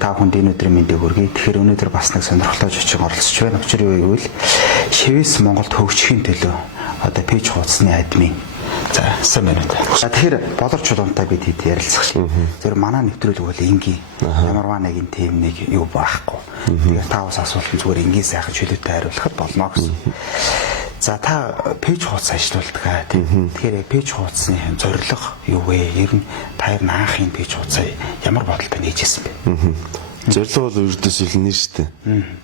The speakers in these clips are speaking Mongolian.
Та бүхэнд энэ өдрийн мэндийг хүргэе. Тэгэхээр өнөөдөр бас нэг сонирхолтой жишээ оролцож байна. Учир юу гэвэл шивээс Монголд хөгжихийн төлөө одоо пэйж хуудасны админ. За сайн байна. Тэгэхээр болорч чулуунтай бид хэд ярилцах шин. Зөв манай нэвтрүүлэг бол энгийн ямарваа нэгэн тим нэг юу байхгүй. Тэгээд та бас асуулт зүгээр энгийн сайхан чөлөөтэй хариулахад болно гэсэн. За та пэйж хуудас ажиллаулдаг тийм. Тэгэхээр пэйж хуудасны зорилго юу вэ? Ер нь та ер нь анхын пэйж хуудасаа ямар бодолтой нээжсэн бэ? Зорилго бол ердөөс илнэ шүү дээ.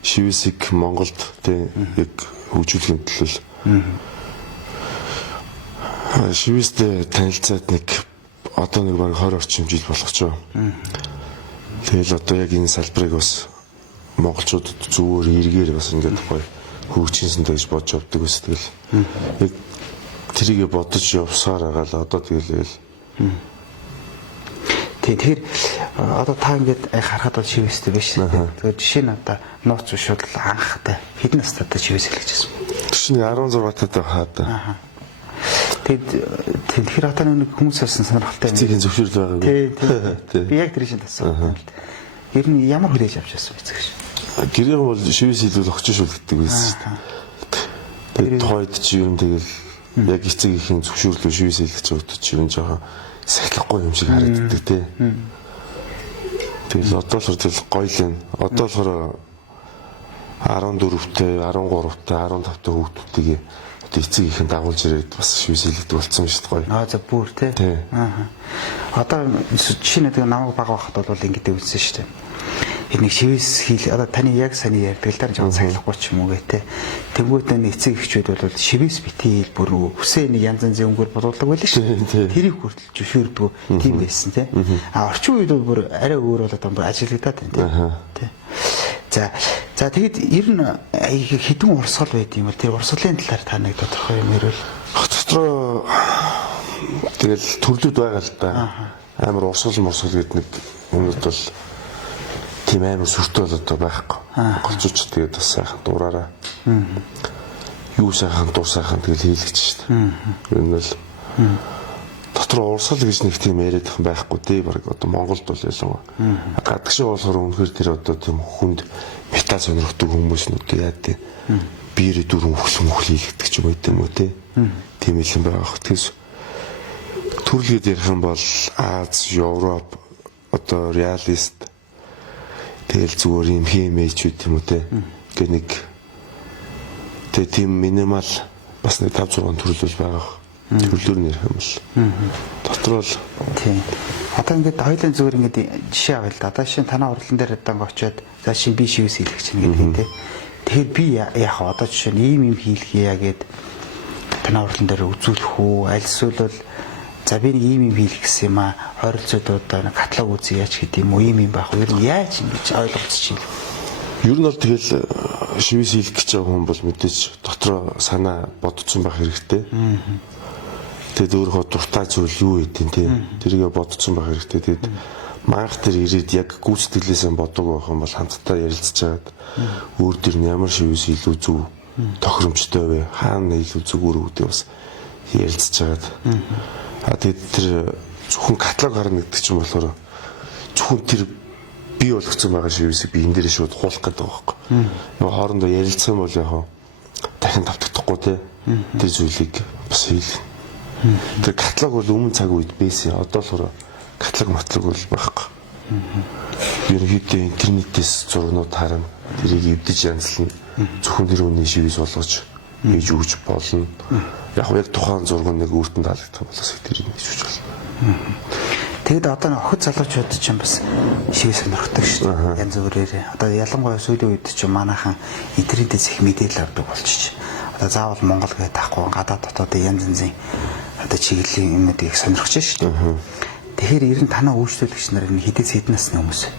Шивэсийг Монголд тийм яг хөгжүүлэхийн төлөө. Шивэстэй танилцаад нэг одоо нэг баг 20 орчим жил болох ч. Тэгэл одоо яг энэ салбарыг бас монголчуудад зүгээр эргээр бас ингээд гоё хөгжинсэндээ гэж бодож явдаг ус тэгэл. Яг тэрийгэ бодож явсаар байгаа л одоо тэгэл. Тэгэхээр одоо та ингээд харахад бол шивэстэй биш. Тэгээд жишээ нь одоо нууц биш бол анхтай хэдэн настай шивэс хэлчихсэн. Чинь 16 таатай хаад. Тэгэхээр одоо нэг хүмүүсээс сонирхолтой юм. Эцгийн зөвшөөрөл байгаа. Тийм. Би яг тэр шинэ тассан. Ер нь ямар хүлээж авч байсан эцэг ш. Гэрээ бол шивэс хэлбэл огч шул гэдэг байсан шүү дээ. Тэгээд тохойд чи юм тэгэл яг эцэгийнхэн зөвшөөрлөө шивэс хэлэх зөвхөн чи юм жоохон сахилахгүй юм шиг харагддаг тий. Тэгэл одоо л тэгэл гоё л юм. Одоо болохоор 14-тэй, 13-тай, 15-тай хүүхдүүдийг одоо эцэгийнхэн дагуулж ирээд бас шивэс хэлдэг болсон шүү дээ гоё. За бүр тий. Одоо жишээ нь тэгээ намайг бага байхад бол ингэдэг үзсэн шүү дээ. Нэг шивэс хэл одоо таны яг саний ярьдаг л даа жоохон сахилахгүй ч юм уу гэ тэ. Тэнгүүтээ нэг эцэг эхчүүд бол шивэс битий хэл бүр хүсээ нэг янз янзын өнгөөр бодуулдаг байлаа шүү. Тэрийг хүртэл зөвшөөрдөг тийм байсан тий. Орчин үед бол бүр арай өөр болоод байгаа ажиглагдаад байна тий. За тэгэд ер нь хэдэн урсгал байд юм бол тэр урсгалын талаар та нэг тодорхой юм ярил. Дотроо тэгэл төрлүүд байгаа л да. Амар урсгал гэдэг нэг өмнөд бол тийм амар сүртэй бол одоо байхгүй. Голцооч тэгээд бас сайхан дуураараа. Юу сайхан дуу сайхан тэгэл хийлгэж шүү дээ. Ер нь л дотроо урсгал гэж нэг тийм яриад байхгүй тий баг одоо Монголд бол ялангуяа гадагшаа болохоор үнэхээр тэр одоо тийм хүнд метал сонирхдаг хүмүүс нь одоо яа тий биерээ дүрэн хөглөн хийлгдэг ч юм уу тий тийм л юм байгаа. Тэгээс төрлөд ярих юм бол Аз, Европ одоо реалист тэгэл зүгээр юм хэмээчүүд юм уу тий гэ нэг тийм минимал бас нэг 5-6 төрлөл байгаа. Төрлөөр нэрх юм бол. Дотроо л тийм. Одоо ингээд хоёулын зүгээр ингээд жишээ авъя л да. Одоо шинэ танаа урлан дээр одоо очиод за шинэ би шивэс хийлгэх чинь гэдэг тийм. Тэгэхээр би яах вэ? Одоо жишээ нь ийм хийлгэе гэгээд танаа урлан дээр үзүүлэх үү? Аль эсвэл бол за би нэг ийм хийлгэх гэсэн юм аа. Ойролцоод одоо каталог үзье яач гэдэг юм уу? Ийм байх уу? Ер нь яаж ингэж ойлгоцчих юм. Ер нь бол тэгэл шивэс хийлгэх гэж байгаа хүн бол мэдээж дотроо санаа бодцсон байх хэрэгтэй. Тэгэд өөрөө дуртай зүйл юу гэдэг тий. Тэрийгэ бодцсон байх хэрэгтэй. Тэгэд манх тэр ирээд яг гүйцэтгэлээсээ бодог байх юм бол хамтдаа ярилцж чагаад өөр төр нь ямар шивэс илүү зөв тохиромжтой вэ? Хаана илүү зүгээр үүдээ бас ярилцж чагаад. Тэгэд тэр зөвхөн каталог харна гэдэг чинь болохоор зөвхөн тэр бий болгоцсон байгаа шивэсийг би энэ дээр шууд хуулах гэдэг байгаа байхгүй. Нөгөө хоорондоо ярилцсан бол яг дахин давтагдахгүй тий. Тэр зүйлийг бас хийлгэн. Тэр каталог бол өмнө цаг үед байсан. Одоо л каталог матлаг бол байхгүй. Ерөнхийдөө интернетээс зургнууд харна. Тэрийг эвдэж янзлна. Зөвхөн тэр үний шивэс болгож хийж өгч болно. Яг тухайн зураг нэг өөртөө таалагдах болохоос тэрийг хийж өгч болно. Тэгэд одоо охид залуучууд ч юм бас шивэс сонирхдаг шүү дээ. Янз бүрээр. Одоо ялангуяа сүүлийн үед ч манайхан интернетээс их мэдээлэл авдаг болчих. Одоо заавал Монгол гэдэг тахгүй гадаад дотоодын янз янзын одоо чиглэлийн юмнуудыг сонирхож шүү дээ. Тэгэхээр ер нь танаа үйлчлүүлэгч нар энэ хэдээс хэдэн насны хүмүүс вэ?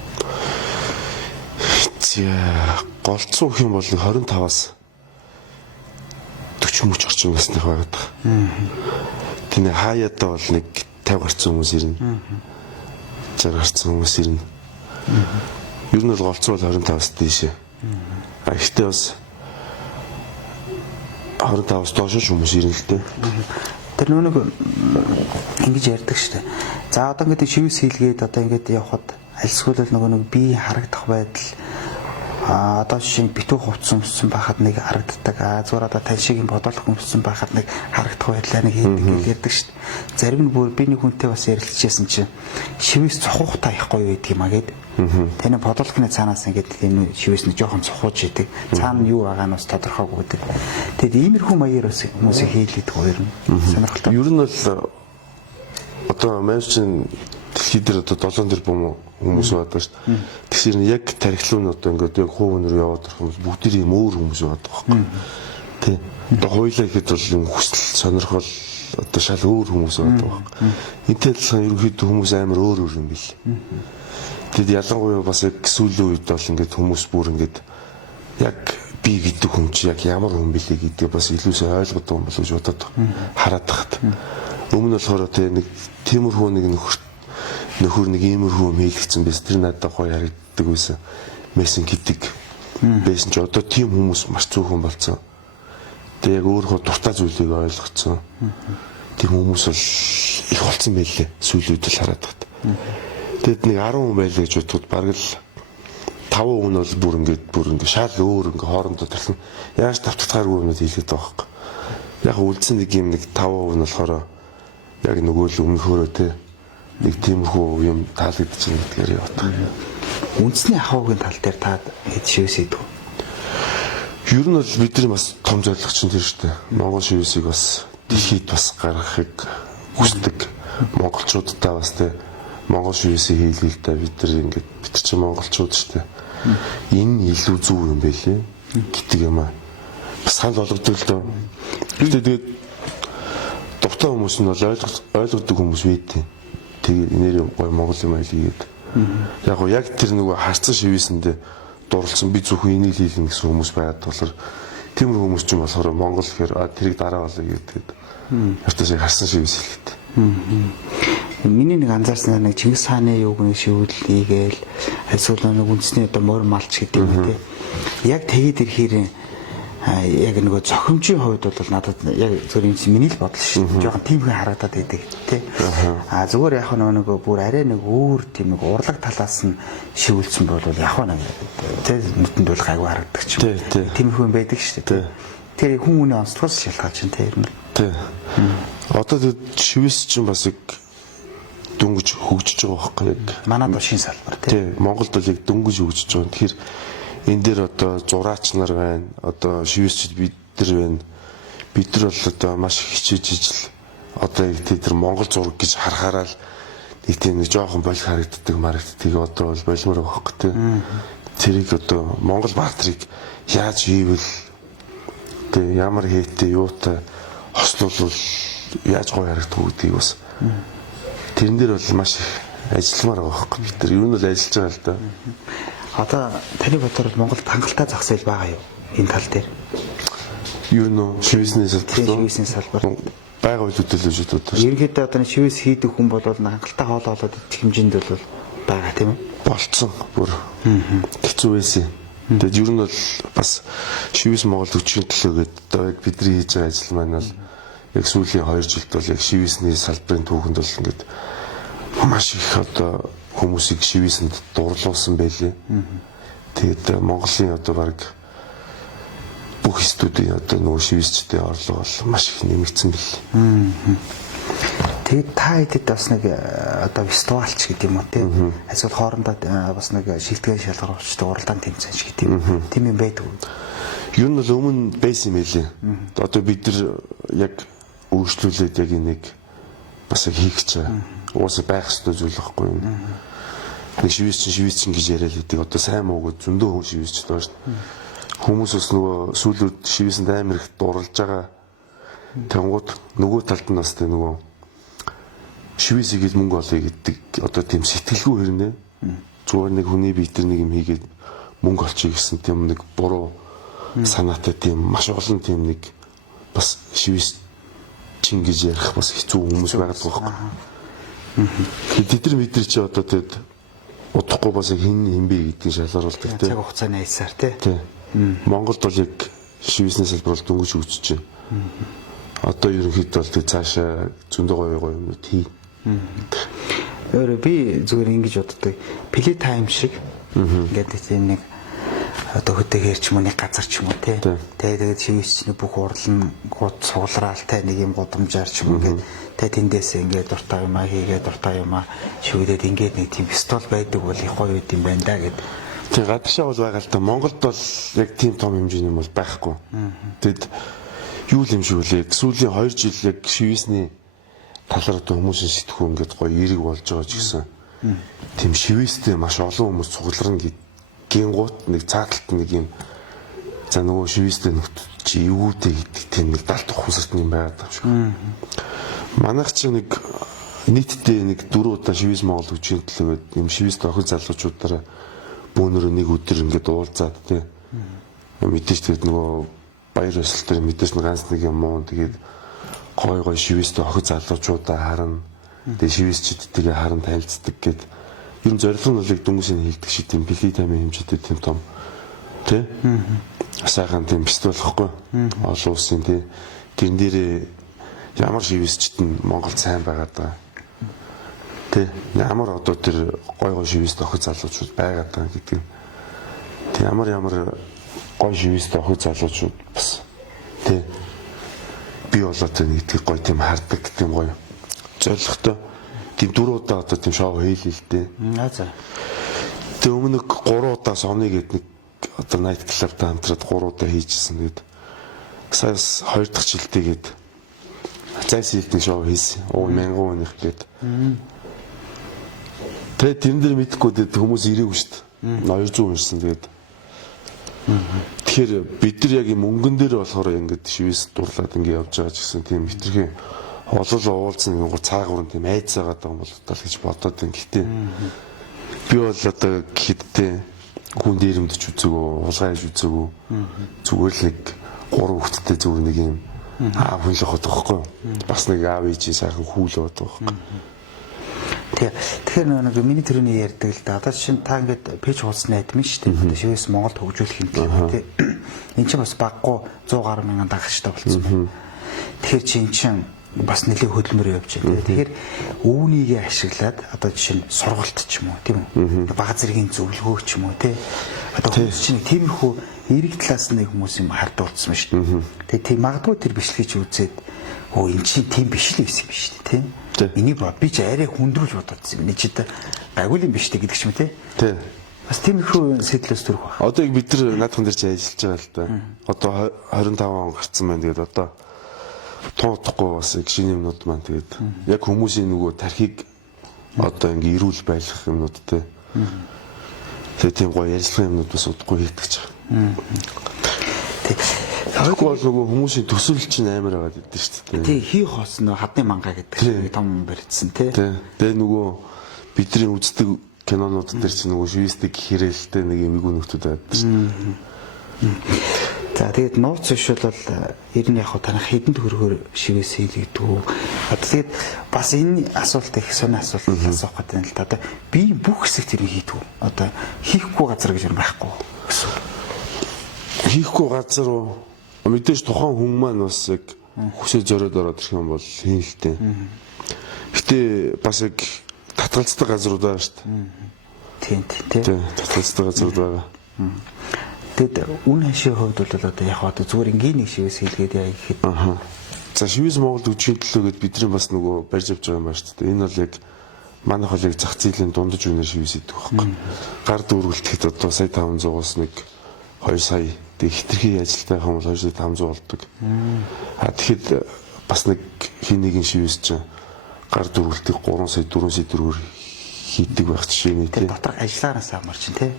Голцсон их юм бол 25-аас 40 мөч орчим насных байгаад байгаа. Тэний хаяадаа бол нэг 50 гарсан хүмүүс ирнэ. 60 гарсан хүмүүс ирнэ. Ер нь бол голцсон бол 25-аас дээшээ. Гэхдээ бас 25-аас доош хүмүүс ирнэ л дээ. Тэр нэг ингэж ярьдаг шүү дээ. За одоо ингээд шивэс хийлгээд одоо ингээд явхад альсгүй л нөгөө нэг бие харагдах байдал одоо жишээ нь битүү хувцсан өмссөн байхад нэг харагддаг. Зүгээр одоо тань шиг юм бодолох өмссөн байхад нэг харагдах байдлаа нэг хийдэг шүү дээ. Зарим нь бүр би нэг хүнтэй бас ярилцчихсан чинь шивээс цохуухтай их гоё байдаг юм а гээд. Таны бодолхны цаанаас ингээд энэ шивээс нэг жоохон цохууж идэг. Цаана нь юу байгаа нь бас тодорхойгүй гэдэг. Тэгэд иймэрхүү маягаар бас хүмүүсийг хийлээд гоё юм. Сонирхолтой. Ер нь бол одоо манайчин дэлхий дээр одоо 7 тэрбум хүмүүс байдаг шүү дээ. Тэгэхээр яг тархилуу нь одоо ингээд яг хувь өнөр яваад ирэх хүмүүс бүгд ийм өөр хүмүүс байдаг байхгүй. Тэ. Одоо хоёлаа ихэд бол юм хүсэл сонирхол одоо шал өөр хүмүүс байдаг байхгүй. Энтэй адилхан ерөнхийдөө хүмүүс амар өөр юм бил. Тэгэд ялангуяа бас яг сүүлийн үед бол ингээд хүмүүс бүр ингээд яг би гэдэг хүн чи яг ямар хүн бэлээ гэдгийг бас илүүсээ ойлгодог юм болов уу бодоод хараад тахад. Өмнө болохоор тэ нэг тиймэрхүү нэг нөхөр нэг иймэрхүү юм хийлгэсэн байс тэр надад гоё харагддаг байсан. Мессен гэдэг байсан ч одоо тийм хүмүүс маш цөөхөн болцсон. Тэгээ яг өөрөө дуртай зүйлийг ойлгоцсон. Тийм хүмүүс бол их болцсон байлээ сүүлийн үед л хараад тахад. Тэгэд нэг 10 хүн байлаа гэж бодоход бараг л 5 хүн бол бүр ингээд шал өөр ингээд хоорондоо талхан яаж давтагдахааргүй юмуд хийлгээд байгаа хэрэг. Яг үлдсэн нэг юм нэг 5 хүн болохоор яг нөгөө л өмнөхөөрөө те нэг тиймэрхүү юм таалагдчихна гэдгээр яваад. Үндэсний ахуйн тал дээр та хэд шивээс идэв? Ер нь бол бидний бас том зорилго чинь тэр шүү дээ. Монгол шивээсийг бас дэлхийд бас гаргахыг хүсдэг. Монголчуудаа бас те монгол шивээсийг хийлгээл та бид нар ингээд бид чинь монголчууд шүү дээ. Энэ илүү зөв юм байлээ гэдэг юм аа. Бас санал болгодог л доо. Тэгээд дуртай хүмүүс нь бол ойлгодог хүмүүс байдیں۔ Тэгээ нэр гой монгол юм айлгээд. Яг тэр нөгөө харцсан шивээсэндээ дурлцсан би зөвхөн энийг хийлгэн гэсэн хүмүүс байгаад болохоор тиймэр хүмүүс ч юм болохоор монгол гэхээр тэрийг дараа болоо гэдэг. Ертөөсөө харсан шивээс хэлээд. Миний нэг анзаарсан нэг Чингис хааны юуг нэг шивүүл хийгээл эсвэл нэг үндэсний одоо морь малч гэдэг юм те. Яг тэгээд ирэхээр яг нөгөө зохимжийн хувьд бол надад яг зөв юм чинь миний л бодол шүү. Жохон тийм хүн харагдаад байдаг тий. Зүгээр яг нөгөө бүр арай нэг өөр тийм нэг урлаг талаас нь шивүүлсэн бол яг нэг тий нүдэнд бол гайгүй харагдаг ч юм. Тийм хүн байдаг шүү дээ. Тэр хүн хүний онцлогоос шалтгаалж чинь тий ер нь. Тий. Одоо шивээс чинь бас яг дөнгөж хөгжиж байгаа байхгүй яг. Манайд бол шин салбар тий. Монголд бол яг дөнгөж хөгжиж байгаа. Тэгэхээр энэ дээр одоо зураач нар байна. Одоо шивээсчд бид нар байна. Бид нар бол одоо маш их хичээж ижил одоо яг тэр Монгол зураг гэж харахаараа л нэг тийм нэг жоохон болох харагддаг марагддаг. Одоо бол болмоор байгаа хөөх тий. Тэрийг одоо Монгол баатрыг яаж хийвэл тий ямар хийтэй юутай хослуулвал яаж гоё харагдах вэ гэдгийг бас тэрэн дээр бол маш их ажилламаар байгаа хөөх. Бид нар юу нь бол ажиллаж байгаа л да. Одоо таны бодлоор Монголд хангалттай зах зээл байгаа юу энэ тал дээр? Юу нөө шивээсний салбар байгаа үйл хөдлөж бодож. Ерөнхийдөө одоо шивээс хийдэг хүн бол хангалттай хоол олоод идэх хэмжээнд бол байгаа тийм үү? Болцсон бүр. Хэцүү байсан. Тэгээд ер нь бол бас шивээс Монгол хүчийн төлөө гэдэг бидний хийж байгаа ажил маань бол яг сүүлийн 2 жилд бол яг шивээсний салбарын түүхэнд бол ингээд маш их одоо хүмүүсийг шивээсэнд дурлуулсан байлээ. Тэгээд Монголын одоо баг бүх студийн одоо нөгөө шивээсчдийн орлого бол маш их нэмэгдсэн билээ. Тэгээд та хэдэд бас нэг одоо фестивалч гэдэг юм уу тийм эсвэл хоорондоо бас нэг шилтгэн шалгаруулчтай уралдаан тэмцээн шиг гэдэг юм. Тийм юм байдаг уу? Юу нь бол өмнө байсан юм байлээ. Одоо бид нар яг өөрчлүүлээд яг энийг бас хийх гэж байгаа. Уусаа байх ёстой зүйл байхгүй юм. Нэг шивээсчин гэж яриад идэг. Одоо сайн мууг зөндөө хүн шивээсчд байна шүү дээ. Хүмүүс бас нөгөө сүүлүүд шивээсэнд амар их дурлж байгаа. Тэнгууд нөгөө талд нь бас тэ нөгөө шивээсийг л мөнгө олъё гэдэг одоо тийм сэтгэлгүй хэрнээ. Зүгээр нэг хүний бие дээр нэг юм хийгээд мөнгө олчих гэсэн тийм нэг буруу санаатай тийм маш олон тийм нэг бас шивээсчин гэж ярих бас хэцүү хүмүүс байгаа байхгүй. Тэд нар мэдэр чи одоо тэгэд удахгүй бас хин бэ гэдгийг шалгаруулдаг тийм. Цаг хугацааны аясаар тийм. Монголд бол яг шивээсний салбар бол дөнгөж хөгжиж байна. Одоо ерөнхийдөө бол цаашаа зөндөө гоё юмнууд хий. Өөрөө би зүгээр ингэж боддог. Play time шиг ингээд тийм нэг одоо хөдөөгээр ч юм уу нэг газар ч юм уу тий. Тэгээд шивсний бүх урлан гууд суулраалтай нэг юм гудамжаар ч юм уу ингээд тэгээд тэндээс ингээд дуртай юм аа хийгээд дуртай юм аа шивдэд ингээд нэг тийм пистол байдаг бол их гоё юм байна да гэд. Тэг гадагшаа бол байгаа л да. Монголд бол яг тийм том хэмжээний юм бол байхгүй. Тэгэд юу юм шиг үлээ. Сүүлийн 2 жил яг шивсний талаар одоо хүмүүсийн сэтгүү ингээд гоё эерэг болж байгаа ч гэсэн тийм шивэстэй маш олон хүмүүс цугларна гингуут нэг цааталт нэг юм за нөгөө шивэстэй нөхд чи эвгүүтэй гэдэг тийм нэг далд ухамсарт юм байгаад байгаа шүү. Манайх чи нэг нийтдээ нэг 4 удаа шивэс Монгол хүчийн төлөөд юм шивэстэй охин залуучуудаараа бөөнөрөө нэг өдөр ингээд уулзаад тий мэдээж тэгээд нөгөө баяр ёслол төр мэдээж нэг ганц нэг юм муу тэгээд гой шивэстэй охин залуучуудаа харна тэгээд шивэсчдтэйгээ харан танилцдаг гэд ер нь зорилго нь бол яг хүмүүсийн хийдэг шиг тийм Play time-ийн хэмжээтэй тийм том тий сайхан тийм пистол болохгүй олон улсын тий гэн дээрээ ямар шивэсчт нь Монголд сайн байгаад байгаа тий ямар одоо тэр гой шивэстэй охин залуучууд байгаад байгаа гэдэг тий ямар гой шивэстэй охин залуучууд бас тий би болоод нэг тийм гой тийм хардаг тийм гой зорилготой тийм 4 удаа одоо тийм шоу хийлээ. За. Тэг өмнө 3 удаа Sony гэдэг нэг одоо night club-тай хамтраад 3 удаа хийжсэн. Тэгэд саяс 2 дахь жилдээгээд зайс хийдэг шоу хийсэн. 1000 хүнийх гээд. Тэгээд тэрэн дээр мэдхгүй дээ хүмүүс ирээгүй шүү дээ. 200 ирсэн тэгээд. Тэгэхээр бид нар яг юм өнгөн дээр болохоор ингээд шивээс дурлаад ингээд явж байгаа ч гэсэн тийм хитрхи олол уулзсан нэг цаагуурн тийм айц байгаа юм бол тал гэж бодоод байна. Гэтэ би бол одоо гэхдээ хүн дээрэмдч үзээгөө, улгайж үзээгөө зүгээр л нэг 3 хүүхэдтэй зүгээр нэг юм аав хүнлэх байдаг байхгүй. Бас нэг аав ээжийн сайхан хүүл байдаг байхгүй. Тэгэхээр нэг миний төрөний ярьдаг л да. Одоо чинь та ингээд пэйж хуудасны админ шүү дээ. Шивээс Монголд хөгжүүлэх юм тийм. Энд чинь бас баггүй 100 гаруй мянган дагагчтай болсон. Тэгэхээр чи эн чинь бас нэлээд хөдөлмөр явж байна. Тэгэхээр өвнийгээ ашиглаад одоо жишээ нь сургалт ч юм уу тийм үү? Бага зэргийн зөвлөгөө ч юм уу тий. Одоо хүмүүс чинь тиймэрхүү эерэг талаас нэг хүмүүс юм хардуулсан шүү дээ. Тэгээ тийм магадгүй тэр бичлэгийг үзээд өө эн чинь тийм биш л байсан юм биш тий. Энийг би ч арай хүндрүүлж бодсон юм. Нэг ч байгуул юм биш дээ гэдэг ч юм тий. Тий. Бас тиймэрхүү сэтлээс төрөх баг. Одоо яг бид нар наадхан дээр чи ажиллаж байгаа л да. Одоо 25 он гарцсан байна. Тэгээд одоо тоодохгүй бас яг шинэ юмнууд маань тэгээд яг хүмүүсийн нөгөө тархийг одоо ингээ эрүүл байлгах юмнууд те. Тэгээд тийм гоё ярилцлага юмнууд бас удахгүй хийдэг ч. Тэгэхгүй бол нөгөө хүмүүсийн төсөөлөл чинь амар байгаад идэв шүү дээ. Тий хий хоос нөө хадны манга гэдэг том барьдсан те. Тэгээд нөгөө бидний үздэг кинонууд дээр чинь нөгөө шивэстэй хэрэлтэй нэг юм игүү нөхдөд байдаг шүү дээ. За тэгээд нууц шишүүл бол ер нь яг танах хэдэн төгрөгөөр шивээс хийлэгдэг үү? Одоо тэгээд бас энэ асуулт их сони асуулт асуух гэдэг юм л да. Одоо би бүх хэсэг тэрийг хийдэг үү? Одоо хийхгүй газар гэж юм байхгүй юу? Хийхгүй газар уу? Мэдээж тухайн хүн маань бас яг хүсээ зориод ороод ирэх юм бол хийн л дээ. Гэтэ бас яг татгалздаг газрууд байгаа шүү дээ. Тийм. Татгалздаг газрууд байгаа. Тэгэд үн хашийн хувьд бол одоо яг одоо зүгээр ингийн нэг шивээс хийлгээд яа гэхэд за шивээс Монголд үжийн төлөөгээд бидний бас нөгөө барьж авч байгаа юм байна шүү дээ. Энэ бол яг манайх бол яг зах зээлийн дундаж үнээр шивээс хийдэг байхгүй. Гар дүүргэлтэхэд одоо сая 500-аас нэг 2 сая тэг хитрхи ажилтай хүмүүс 2 сая 500 болдог. Тэгэхэд бас нэг хин нэгэн шивээс чинь гар дүүргэлтийг 3 сая 4 сая төгрөгөөр хийдэг байх жишээ нэ тий. Дотор ажиллагаанаас хамаарч тий.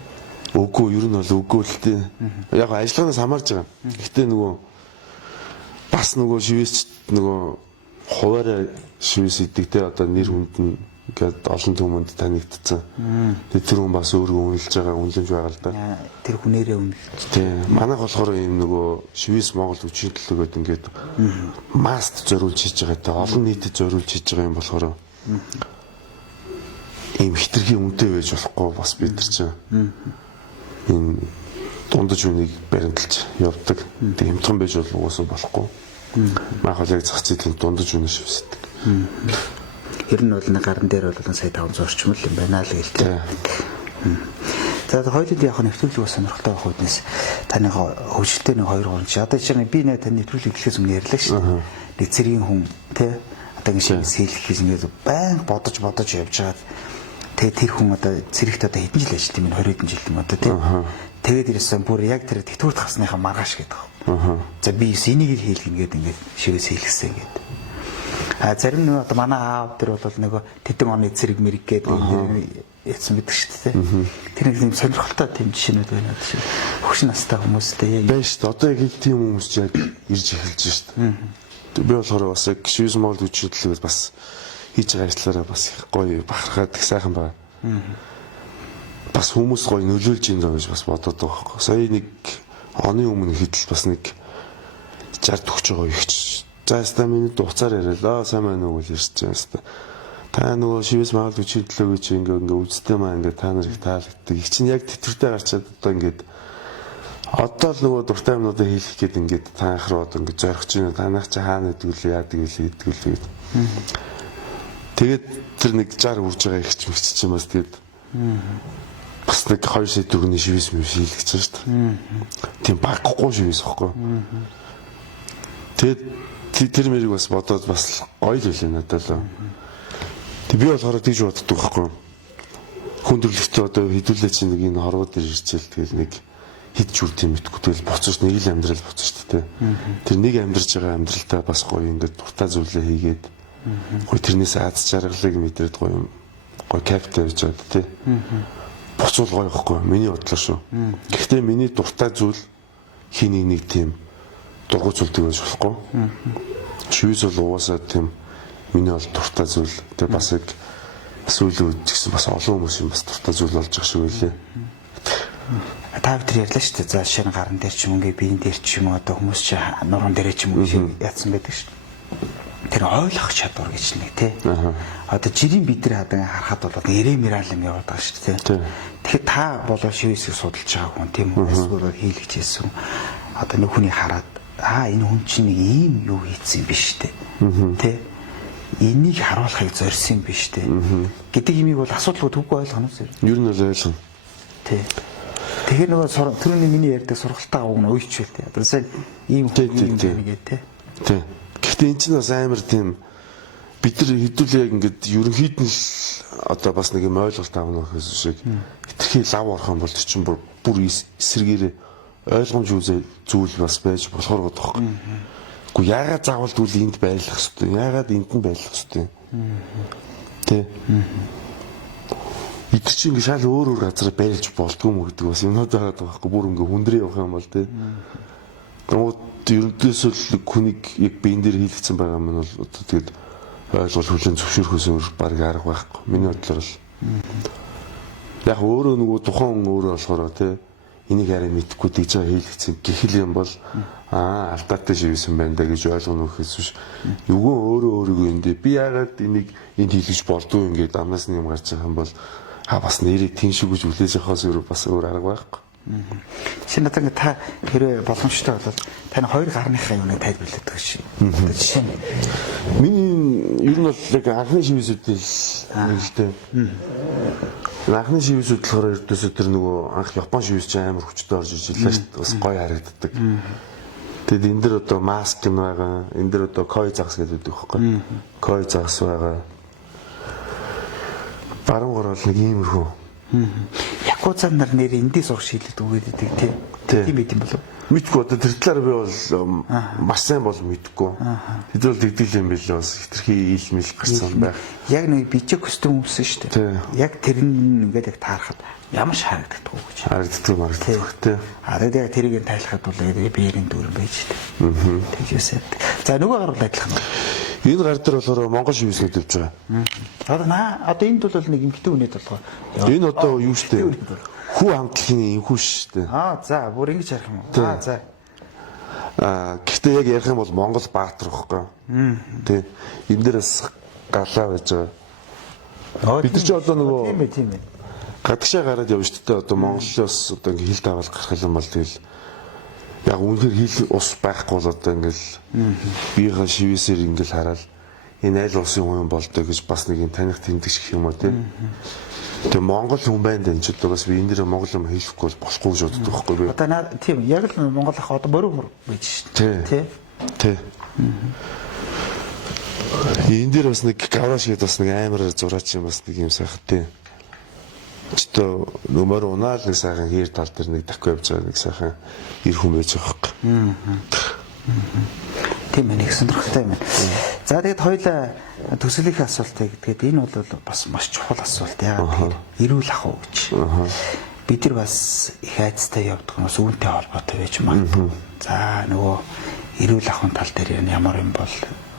Үгүй ер нь бол үгүй л тий. Яг ажиллагаанаас хамаарж байгаа. Гэхдээ нөгөө бас нөгөө шивээс нөгөө хуваараа шивээс идэг тий одоо нэр хүнд нь ингээд олон түмэнд танигдсан. Тэгээ тэр хүн бас өөрөө үнэлж байгаа үнэлж байгаа л да. Тэр хүнээрээ үнэлж. Тий. Манайх болохоор ийм нөгөө шивээс Монгол үчийн төлөөгээд ингээд маст зориулж хийж байгаа та олон нийтэд зориулж хийж байгаа юм болохоор ийм хитрхийн үнэтэй байж болохгүй бас бид нар чинь энэ дундаж үнийг баримталж явдаг. Тэг хямдхан байж болохгүй. Манайх яг зах зээлийн дундаж үнэ шивсдэг. Ер нь бол нэг гарн дээр бол сая 500 орчим л юм байна л гээл тийм. За хоёулаа яг нэвтрүүлэг бас сонирхолтой байх үднээс таны хөвжөлтэй нэг 2 3 чи одоо чинь би нэ таны нэвтрүүлэг эхлэхээс өмнө ярьлаа шүү дээ. Нэг цэргийн хүн тий одоо ингэ шиг сэлхээс ингэ баян бодож явж байгаад тэгээ тэр хүн одоо цэрэгт одоо хэдэн жил ажиллаж юм 20 хэдэн жил юм одоо тий. Тэгээд ирсэн бүр яг тэр тэтгэврт гарсныхаа маргааш гэдэг. За би энийг хийлгэн гэдэг ингээд шивээс хийлгсэн гэдэг. А зарим нэг одоо манай аав тэр бол нөгөө тэдэн оны цэрэг мэрэг гэдэг яцсан байдаг шүү дээ. Тэр нэг юм сонирхолтой тийм жишээнүүд байна шүү. Хөгшин настай хүмүүстэй байна шүү дээ. Одоо яг тийм хүмүүс яг ирж эхэлж шүү дээ. Би болохоор бас яг шивс мол үчидлээс бас хийж байгаа ажлаараа бас их гоё бахархаад их сайхан байна. Бас хүмүүс гоё нөлөөлж ийн даа гэж бас бодоод байгаа байхгүй. Сая нэг оны өмнө хэдэл бас нэг 60 төгч байгаа ихч. За яста миний дуцаар яриалаа. Сайн байна уу гэж ярьж байгаа яста. Та нөгөө шивс мал үчидлөө гэж ингээ үзтэй маа ингээ та нар их таалагддаг. Их чинь яг тэтэртэй гарчаад одоо ингээд одоо л нөгөө дуртай юмнуудаа хийх гээд ингээд та анх руу одоо ингээд зорих чинь танах чи хаана гэдгүүлээ яадаг вэ гэдэг. Тэгээд тэр нэг 60 үрж байгаа их ч мэгч ч юм бас тэгээд бас нэг 2 сая төгрөгийн шивс хийлгэж байгаа шүү дээ. Тийм багхгүй шивс واخгүй. Тэгээд тэр мэрийг бас бодоод бас гоё л үлээ надад л. Тэг би болохоор тийж боддог байхгүй. Хүндрэлтэй одоо хэдүүлээ чинь нэг энэ хорвоо дээр ирчээл тэгэл нэг хит зүрт юм итгүй тэгэл буцаж нэг л амьдрал буцаж шүү дээ. Тэр нэг амьдарч байгаа амьдралдаа бас гоё ингээд дуртай зүйлээ хийгээд гоё тэрнээс аз жаргалыг мэдрээд гоё капитал гэж бод тээ. Буцуул гоё ихгүй миний бодлоо шүү. Гэхдээ миний дуртай зүйл хийний нэг тийм дургуй зүйлдэг байж болохгүй. Шивс бол угаасаа тийм миний бол дуртай зүйл. Тэгээ бас яг сүүлүүд гэсэн бас олон хүмүүс юм бас дуртай зүйл болж байгаа шүү лээ. Та бүхэн ярьлаа шүү дээ. За жишээ нь гарн дээр ч юм уу, биеийн дээр ч юм уу одоо хүмүүс чи нурган дээр ч юм уу яатсан байдаг шүү. Тэр ойлгох чадвар гэж нэг тий. Одоо жирийн бидний хадан харахад бол эрэмэрал юм яваад байгаа шүү дээ. Тэгэхээр та болоо шивсийг судалж байгаа хүн тийм үү? Эсвэл хийлгэж хэлсэн. Одоо нэг хүний хараад энэ хүн чинь нэг ийм юу хийцэн биш үү? Тий. Энийг харуулахыг зорьсон юм биш үү? Гэдэг юмыг бол асуудалгүй төгөө ойлгоно үү? Ер нь л ойлгоно. Тий. Тэгэхээр нөгөө түрүүний миний ярьдаг сургалтаа уг нь уйчвал тий. Одоо сайн ийм хүн гэдэг тий. Тий. Гэхдээ энэ чинь бас амар тийм бид нар хэдүүлээ яг ингээд ерөнхийд нь одоо бас нэг юм ойлголт авах гэхээс шиг хитрхи лав орох юм бол чинь бүр эсэргээр ойлгомж үзээ зүйл бас байж болохоор годох. Гэхдээ яагаад заавал дүүл энд байлах хэвчтэй? Яагаад энд нь байлах хэвчтэй? Тэ. Бид чинь ингээд шал өөр газар байлж болдгоо мө гэдэг бас юмнууд байгаа байхгүй бүр ингээд хүндрээ явах юм бол тэ. Тэгвэл ерөнхийдөө л хүнийг яг биен дээр хийлгцэн байгаа юм бол одоо тэгээд ойлгол хүлэн зөвшөөрөхөөс өөр баг арга байхгүй. Миний бодлоор л. Яг өөрөө нөгөө тухайн өөрөө болохоор тэ энийг арай мэдхгүй дийж байгаа хийлгцэн гихэл юм бол алдаатай шивсэн байна да гэж ойлгоно гэхээс биш. Нөгөө өөрөө өөрийгөө эндээ би яагаад энийг энд хийлгэж болдгоо ингээд амнаас нэг юм гарч байгаа юм бол бас нэрийг тийш гэж үлээж явахаас өөр бас өөр арга байхгүй. Шинэ надад та хэрэг боломжтой бол таны хоёр гарныхаа юмыг тайлбарлаад байгаа шин. Одоо жишээ нь миний ер нь бол яг анхны шивсүүдтэй нэгтэй. Анхны шивсүүд болохоор ердөөсөө тэр нөгөө анх Япон шивс чинь амар хүчтэй орж иж илээ шүү дээ. Бас гоё харагддаг. Тэгэд энэ дэр одоо маск юм байгаа. Энэ дэр одоо кой загас гэдэг байхгүй. Кой загас байгаа. Баруун гурвал нэг иймэрхүү. Якуза нар нэр эндээ сурах шийдлээд өгөөд идэг тийм юм болов. Мэдгүй одоо тэр талаар би бол маш сайн бол мэдгүй. Тэд бол тэгдэл юм билээ бас хитрхи ийлмэл гарсан байх. Яг нэг бичиг костюм өмсөн шүү дээ. Яг тэр нь ингээд яг таарахад ямар ч харагддаг уу гэж. Харагддаг тий. Арад яг тэрийг тайлахад бол биеэрийн дүүрэн байж дээ. Тэгжээсээ. За нөгөө гар бол адилхан. Энэ гар дээр болохоор Монгол шивс гэдэг явж байгаа. Одоо энд бол нэг эмгтэй үнэт болохоор. Энэ одоо юу штэ? Хүү хамтлагын энхүү штэ. За бүр ингэж ярих юм уу? За. Гэхдээ яг ярих юм бол Монгол баатар واخгүй. Тий. Энэ дээрээс галаа байж байгаа. Бид нар ч одоо нөгөө тийм ээ. Гадагшаа гараад явж штэ одоо Монголоос одоо ингэ хил давал гарах юм бол тэгэл яг үнэхээр хил ус байхгүй бол одоо ингээл биеийнхээ шивсээр ингээл хараад энэ аль улсын хүн болдог гэж бас нэг юм таних тэмдэгч гэх юм уу тий. Тэгээ Монгол хүн байна энэ ч одоо бас би энэ дээр монгол юм хэлэхгүй болохгүй гэж боддог байхгүй би. Одоо тийм яг л Монгол ах одоо бороо мөр байж шүү дээ. Тий. Энэ дээр бас нэг гавраш гээд бас нэг амар зураач юм бас нэг юм сайхан тий. Чөтө нөмөр унаал нэг сайхан хэр тал дээр нэг дахиад явж байгаа нэг сайхан ир хүн байж байгаа хэрэг. Тийм ээ, нэг сонирхолтой юм байна. За тэгээд хоёулаа төсөөлийнхээ асуултыг тэгээд энэ бол бас маш чухал асуулт. Яагаад гэвэл эрүүл ах уу гэж. Бид нар бас их айцтай явдаг нь үүнтэй холбоотой байж магадгүй. За нөгөө эрүүл ахын тал дээр ямар юм бол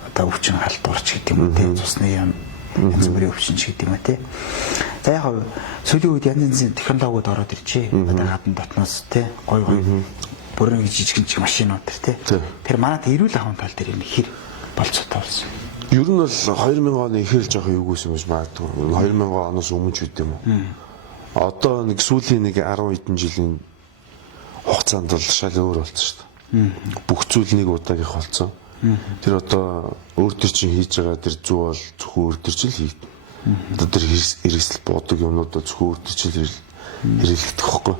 одоо өвчин халдварч гэдэг юм те, цусны юм янз бүрийн өвчин ч гэдэг юм те. За яг сүүлийн үед янз янзын технологиуд ороод иржээ. Одоо гадна дотноос те гой бүрэн жижигэн чиг машинууд те. Тэр манайд эрүүл ахын тал дээр нэг хэр болцоотой болсон. Ер нь бол 2000 оны эхэлж байгаа юу гэсэн юм биш магадгүй. 2000 оноос өмнө ч үт юм уу. Одоо нэг сүүлийн нэг 10 хэдэн жилийн хугацаанд бол шал өөр болсон шүү дээ. Бүх зүйл нэг удаагийнх болсон. Тэр одоо өөр төр чинь хийж байгаа тэр зүү бол зөвхөн өөр төр чинь хийгдэнэ. Одоо тэр хэрэгсэл бодог юмнуудаа зөвхөн өөр төр чинь хэрэглэгдэх байхгүй.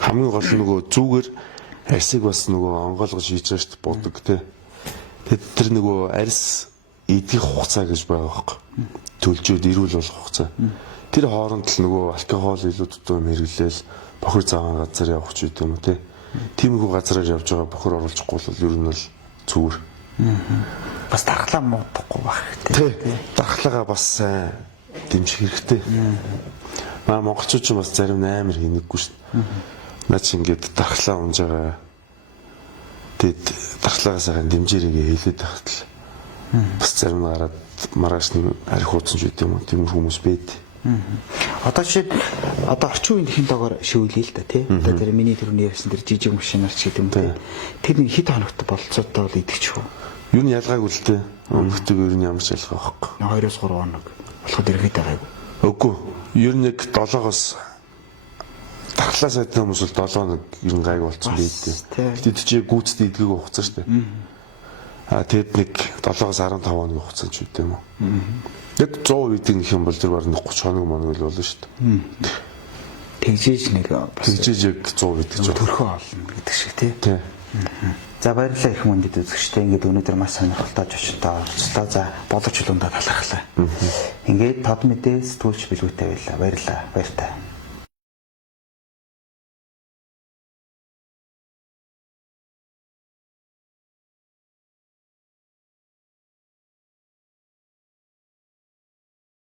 Хамгийн гол нь нөгөө зүгээр арьсыг бас нөгөө онгойлгож хийж байгаа шүү дээ бодог те. Тэр нөгөө арьс идэх хугацаа гэж байгаа байхгүй. Төлжөөд ирүүл болох хугацаа. Тэр хооронд л нөгөө алкогол илүү дутуу юм хэрэглээл бохир цагаан газар явах ч үгүй юм те. Тиймэрхүү газараар явж байгаа бохир оруулахгүй бол ер нь бол зүгээр. Бас дархлаа муудахгүй байх хэрэгтэй. Тий. Дархлаагаа бас сайн дэмжих хэрэгтэй. Маа монголчууд ч бас зарим амар хийнэггүй шүү дээ. Наа чи ингээд дархлаа унж байгаа. Тэгэд дархлаагаа сайхан дэмжээрээ хэлээд тахт л бас зарим нь гараад маргааш нь арх хуудсан ч үгүй юм. Тийм хүмүүс байд. Одоо жишээд одоо орчин үеийн хин доогоор шивүүлээ л да тий. Одоо тэр миний түрүүний ярьсан тэр жижиг машинаар ч гэдэг юм тий. Тэр нэг хэд хоногт болцоотой бол идэгч хөө. Юу нь ялгаагүй л дээ. Өмнөдөө ер нь ямар ч ялгаа байхгүй. 2-3 хоног болоход ирэхэд байгаагүй. Үгүй. Ер нь нэг 7-оос дархлаа сайдны хүмүүс бол 7 хоног ер нь гайг болцсон байдیں۔ Гэтэл чи гүйцэд идэггүй хугацаа шүү дээ. Тэгэд нэг 7-оос 15 хоногийн хугацаа ч үгүй юм уу. Яг 100% идэх юм бол тэр бараг 30 хоног моног л болно шүү дээ. Тэгжээж нэг бас тэгжээж яг 100% идэх ч төрхөө олно гэдэг шиг тий. Тий. За баярлалаа их мөндөд үзэгчтэй. Ингээд өнөөдөр маш сонирхолтой жишээ оролцлоо. За боловч л ундаа талархлаа. Ингээд тод мэдээ сэтгүүлч билгүүтэй байлаа. Баярлалаа. Баяртай.